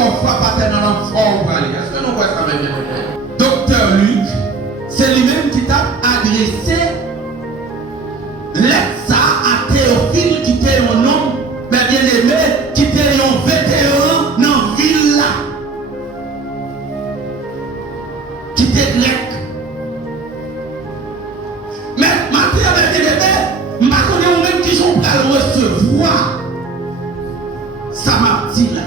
parfois pas dans l'enfant. Est-ce que nous voyons ça bien? Docteur Luc, c'est lui-même qui t'a adressé lettre ça à Théophile qui était un homme, mais bien aimé, qui était un vétéran dans la ville là. Qui était grec. Mais maintenant, bien aimé, je ne connais pas même qui sont prêts à recevoir. Ça m'a dit là.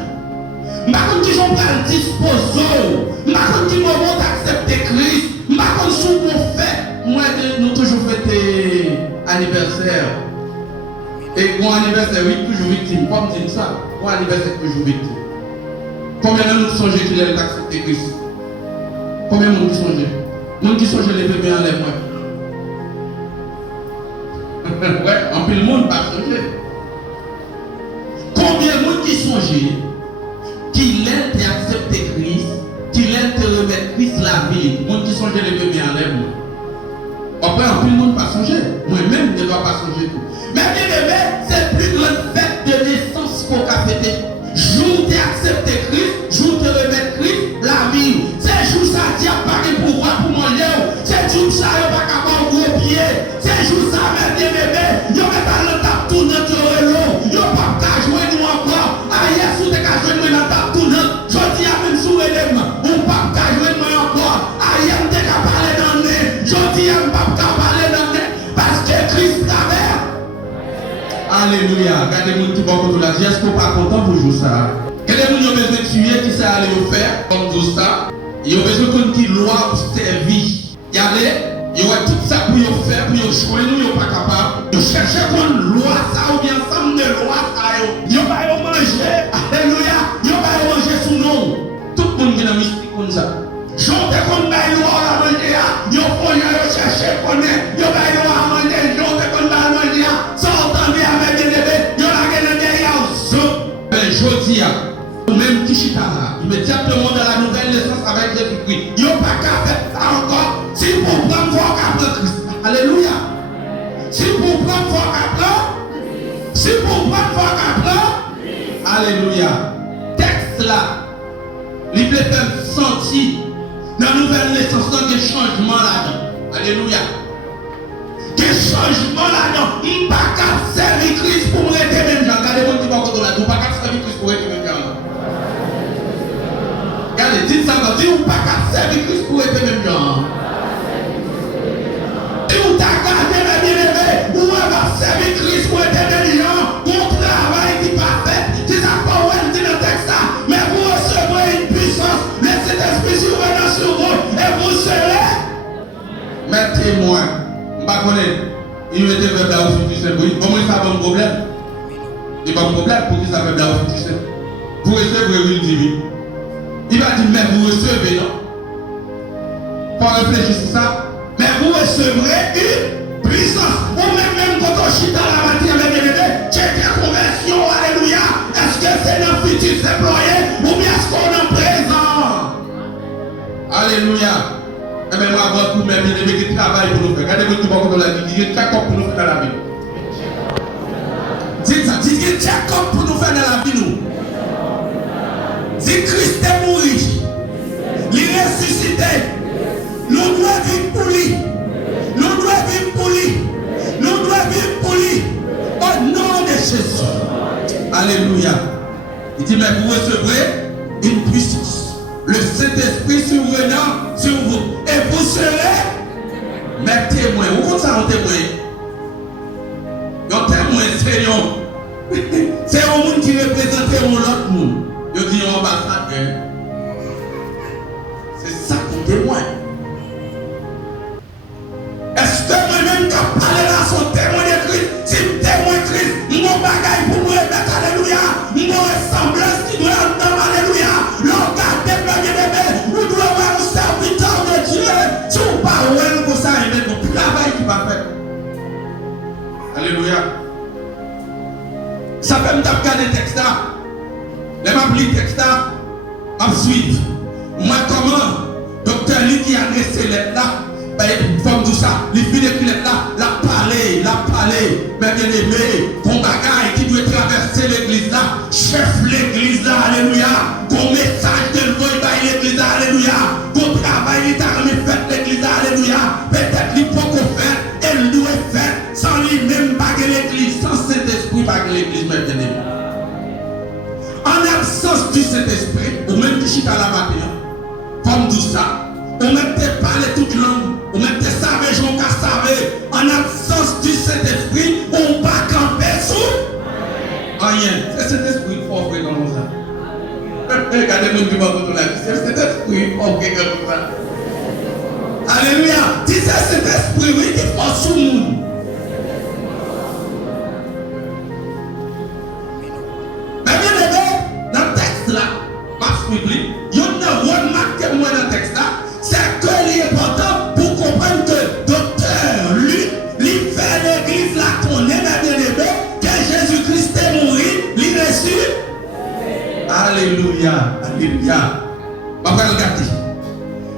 Je ne connais pas qui sont prêts à disposer. Je ne connais pas qui vont accepter Christ. Je ne connais pas ce qu'on fait. Moi, nous toujours fêté anniversaire. Et mon anniversaire, oui, toujours victime. Comme dit ça, mon anniversaire, toujours victime. Combien de nous songez qu'il a accepté Christ? Combien de nous songez? Nous qui songez les bébés en lèvres. Ouais, en plus le monde va changer. Combien de monde qui songez qu'il a accepté Christ, qu'il a remettre Christ la vie, monde qui songez les bébés en lèvres. Après, en plus le monde va changer. Moi-même, je ne dois pas changer tout. Mais bien aimé, c'est plus grande fête de naissance pour qu'a fêté. Jour de accepter Christ, jour de remettre Christ la vie. C'est jour ça dit à pas de pouvoir pour manger. C'est jour ça il pas capable de gros pied. C'est jour ça même bien aimé. Yo met pas le tap tout notre relou. Yo pas qu'à jouer nous encore. Ailleurs sous t'es qu'à jouer nous dans tap tout notre. Je dis à même sous les mains. On pas qu'à jouer nous encore. Ailleurs t'es qu'à parler dans le nez. Je dis à pas qu'à parler dans le nez. Parce que Christ t'avait. Alléluia. Regardez-moi qui va contre la vie. Est-ce qu'on n'est pas content pour jouer ça? Quel est le besoin de tuer qui ça allait faire comme tout ça? Il y a besoin de une loi pour servir. Il y a tout ça pour faire, pour jouer, nous, il n'est pas capable. Nous cherchons une loi ça ou bien ensemble de loi ça. Il n'y a pas à manger. Alléluia. Il n'y a pas à manger sous nous. Tout le monde qui est dans mystique comme ça. J'entends qu'on a une loi à manger. Il y a pas à chercher qu'on est. Il y a pas à manger. J'entends qu'on a manger. Sans entendre avec des bébés. Il y a la gueule. Je dis, même Kishita, immédiatement dans la nouvelle naissance avec Jésus-Christ, il n'y a pas qu'à faire ça encore. Si vous prenez votre après Christ, alléluia. Si vous prenez votre après, si vous prenez votre après, alléluia. Texte là, il peut faire sentir dans la nouvelle naissance, dans des changements là-dedans. Alléluia. Des changements là-dedans. Il n'y a pas qu'à servir Christ pour me rester même gens. Regardez-moi qui va contre la douce. Il n'y a pas qu'à servir Christ pour rester même gens. Regardez, dites ça, dites ou pas qu'à servir Christ pour rester même gens. Et ou t'as gardé la bien-aimée, ou on va servir Christ pour rester même gens. Mon travail qui va faire, c'est ça qu'on va dire dans le texte là. Mais vous recevrez une puissance, laissez l'esprit survenant sur vous, et vous serez. Mettez-moi. Il mettait le verbe là au futur simple. Comment il s'appelle un problème? Il n'y a pas de problème pour qu'il s'appelle là au futur simple. Vous recevez une divine. Il va dire, mais vous recevez, non? Pas réfléchir sur ça. Mais vous recevrez une puissance. Ou même quand on chita la matière avec les bébés, check la conversion, alléluia. Est-ce que c'est dans le futur déployé ou bien est-ce qu'on est en présent? Alléluia. Et même avant tout, même les qui travaillent pour nous faire. Regardez-vous tout le monde dans la vie. Il y a Jacob pour nous faire dans la vie. Dites ça. Dites qu'il y a Jacob pour nous faire dans la vie, nous. Dites Christ est mort. Il est ressuscité. Nous devons vivre pour lui. Nous devons vivre pour lui. Nous devons vivre pour lui. Au nom de Jésus. Alléluia. Il dit, mais vous recevrez une puissance. Le Saint-Esprit survenant sur vous. Et vous serez mes témoins. Où vous ça en témoin? Un témoin, c'est un monde qui représente l'autre monde. Je dis un ambassadeur. C'est ça qu'on témoigne. Est-ce que moi-même quand parler là son témoin de Christ, si je témoin Christ, mon bagage pour me remettre, alléluia, mon ressemblance qui doit entendre, alléluia, l'organe bébé, vous devez avoir un serviteur de Dieu. Si vous parlez comme ça, il y a un travail qui va faire. Alléluia. Ça fait me regarder le texte là. Les m'appliquer le texte là, à suivre. Moi, comment, docteur lui qui a adressé lettre là, comme tout ça, les filles de lettre là, la parler, mais bien aimé, ton bagage qui doit traverser l'église là, chef l'église là, alléluia, qu'on met l'église maintenant. En absence du Saint-Esprit, ou même qui chita la matin, comme tout ça, ou même te parler toute langue, ou même te savez, j'en qu'à savoir, en absence du Saint-Esprit, on va camper sous rien. C'est cet esprit qui faut offrir comme ça. Regardez-moi qui va contre la vie, c'est cet esprit qui faut offrir comme ça. Alléluia. Dis c'est cet esprit oui, qui faut sous le monde. Mais bien aimé, dans le texte là, marche public, il y a une remarque que moi dans le texte là, c'est que l'important pour comprendre que docteur Luc, il fait l'église là qu'on est bien aimé, que Jésus-Christ est mort, il est reçu. Alléluia, alléluia. On va regarder.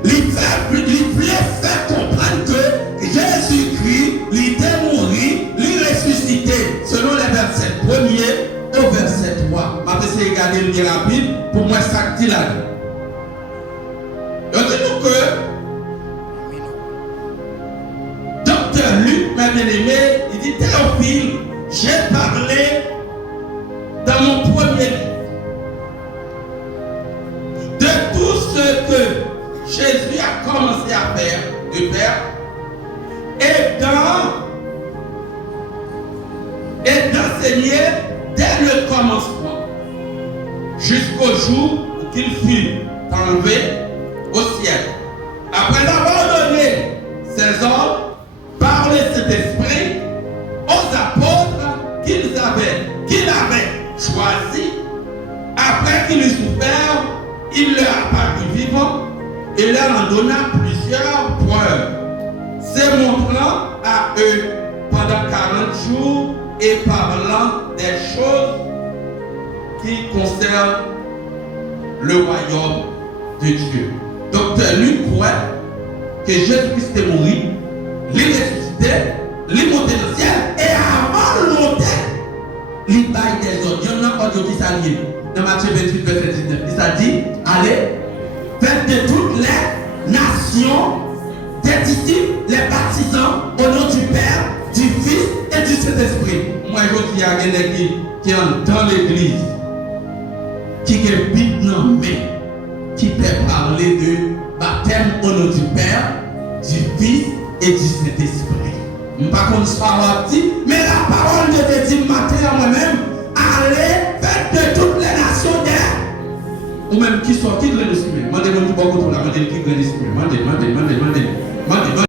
Il voulait faire comprendre que Jésus-Christ, il était mort, il est ressuscité, selon les versets 1er au verset 3. Je vais essayer de regarder le bien rapide pour moi ça dit là. Je dis nous que docteur Luc, ma bien-aimée, il dit Théophile, j'ai parlé dans mon premier livre de tout ce que Jésus a commencé à faire, et d'enseigner dès le commencement jusqu'au jour où il fut enlevé au ciel. Après avoir donné ses ordres par le Saint-Esprit aux apôtres qu'il avait choisis, après qu'il eut souffert, il leur apparut vivant et leur en donna plusieurs preuves, se montrant à eux pendant 40 jours et parlant des choses qui concernent le royaume de Dieu. Docteur Luc croit que Jésus-Christ est mort, il est ressuscité, il est monté dans le ciel et avant de monter, il baille des ordres. Il y en a ordre qui s'allie. Dans Matthieu 28, verset 19, il s'est dit, allez, faites de toutes les nations des disciples, les baptisants au nom du Père, du Fils et du Saint-Esprit. Moi, je dis à quelqu'un qui est dans l'église, qui est vite nommé, qui peut parler de baptême au nom du Père, du Fils et du Saint-Esprit. Je ne sais pas qu'on soit dit, mais la parole de Dieu dit matin à moi-même, allez, faites de toutes les nations des. Ou même qui sont qui grandissent. Mandez-moi tout beaucoup pour la mandez qui grandissent. Mandez.